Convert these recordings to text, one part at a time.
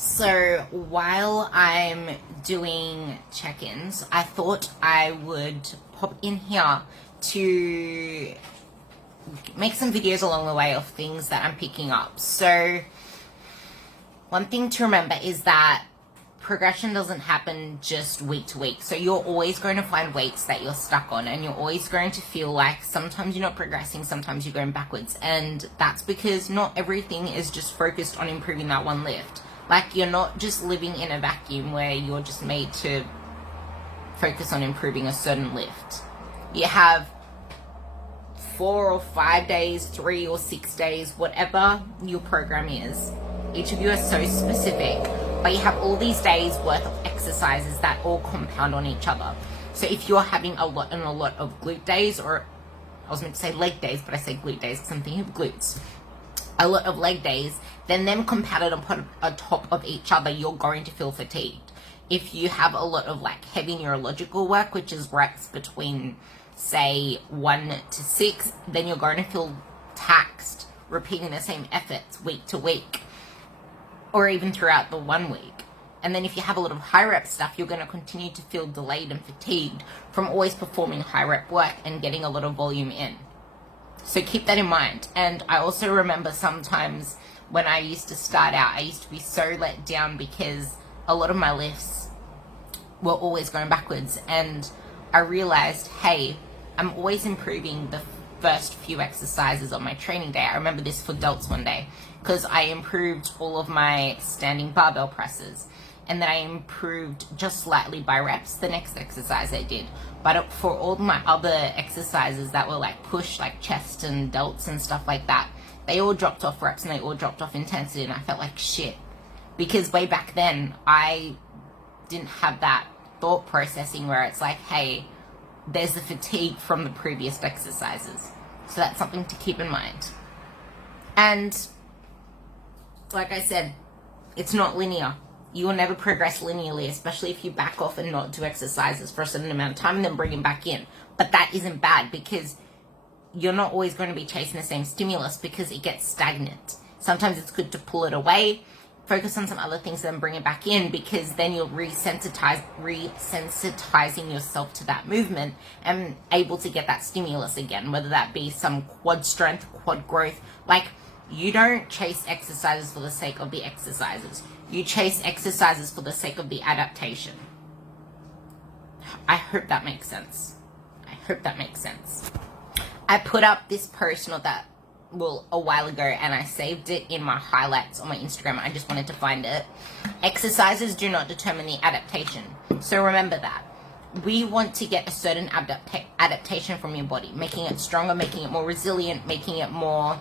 So while I'm doing check-ins, I thought I would pop in here to make some videos along the way of things that I'm picking up. So one thing to remember is that progression doesn't happen just week to week. So you're always going to find weights that you're stuck on, and you're always going to feel like sometimes you're not progressing, sometimes you're going backwards. And that's because not everything is just focused on improving that one lift. Like, you're not just living in a vacuum where you're just made to focus on improving a certain lift. You have 4 or 5 days, 3 or 6 days, whatever your program is. Each of you are so specific, but you have all these days worth of exercises that all compound on each other. So if you're having a lot of glute days, or I was meant to say leg days, but I say glute days because I'm thinking of glutes. A lot of leg days, then them compounded on top of each other, you're going to feel fatigued. If you have a lot of like heavy neurological work, which is reps between say 1 to 6, then you're going to feel taxed repeating the same efforts week to week, or even throughout the 1 week. And then if you have a lot of high rep stuff, you're going to continue to feel delayed and fatigued from always performing high rep work and getting a lot of volume in. So keep that in mind. And I also remember sometimes when I used to start out, I used to be so let down because a lot of my lifts were always going backwards. And I realized, hey, I'm always improving the first few exercises on my training day. I remember this for delts one day because I improved all of my standing barbell presses, and then I improved just slightly by reps the next exercise I did. But for all my other exercises that were like push, like chest and delts and stuff like that, they all dropped off reps and they all dropped off intensity, and I felt like shit. Because way back then, I didn't have that thought processing where it's like, hey, there's the fatigue from the previous exercises. So that's something to keep in mind. And like I said, it's not linear. You will never progress linearly, especially if you back off and not do exercises for a certain amount of time and then bring them back in. But that isn't bad, because you're not always going to be chasing the same stimulus because it gets stagnant. Sometimes it's good to pull it away, focus on some other things, then bring it back in, because then you're resensitizing yourself to that movement and able to get that stimulus again, whether that be some quad strength, quad growth. Like, you don't chase exercises for the sake of the exercises. You chase exercises for the sake of the adaptation. I hope that makes sense. I put up this post a while ago, and I saved it in my highlights on my Instagram. I just wanted to find it. Exercises do not determine the adaptation. So remember that. We want to get a certain adaptation from your body, making it stronger, making it more resilient, making it more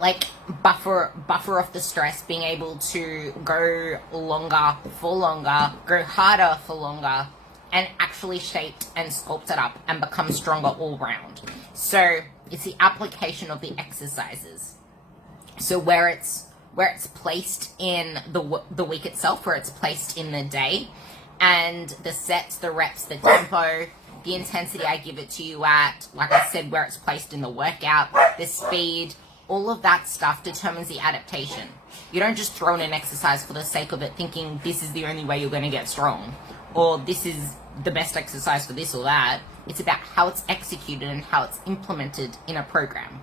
like buffer off the stress, being able to go longer for longer, go harder for longer, and actually shape and sculpt it up and become stronger all round. So it's the application of the exercises. So where it's placed in the week itself, where it's placed in the day, and the sets, the reps, the tempo, the intensity I give it to you at, like I said, where it's placed in the workout, the speed, all of that stuff determines the adaptation. You don't just throw in an exercise for the sake of it thinking this is the only way you're going to get strong, or this is the best exercise for this or that. It's about how it's executed and how it's implemented in a program.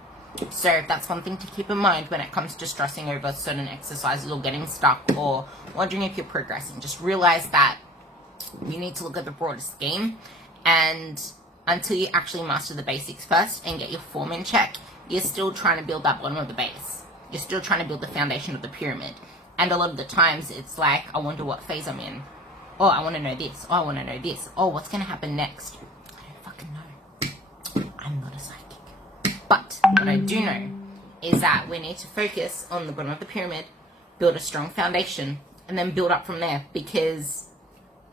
So that's one thing to keep in mind when it comes to stressing over certain exercises or getting stuck or wondering if you're progressing. Just realize that you need to look at the broader scheme, and until you actually master the basics first and get your form in check, you're still trying to build that bottom of the base. You're still trying to build the foundation of the pyramid. And a lot of the times it's like, I wonder what phase I'm in. Oh, I want to know this. Oh, I want to know this. Oh, what's going to happen next? I don't fucking know. I'm not a psychic. But what I do know is that we need to focus on the bottom of the pyramid, build a strong foundation, and then build up from there. Because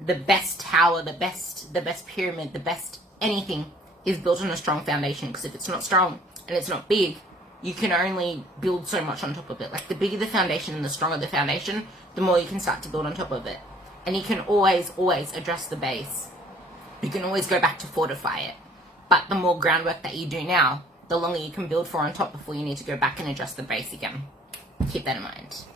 the best tower, the best pyramid, the best anything is built on a strong foundation. Because if it's not strong and it's not big, you can only build so much on top of it. Like, the bigger the foundation and the stronger the foundation, the more you can start to build on top of it. And you can always address the base. You can always go back to fortify it. But the more groundwork that you do now, the longer you can build for on top before you need to go back and adjust the base again. Keep that in mind.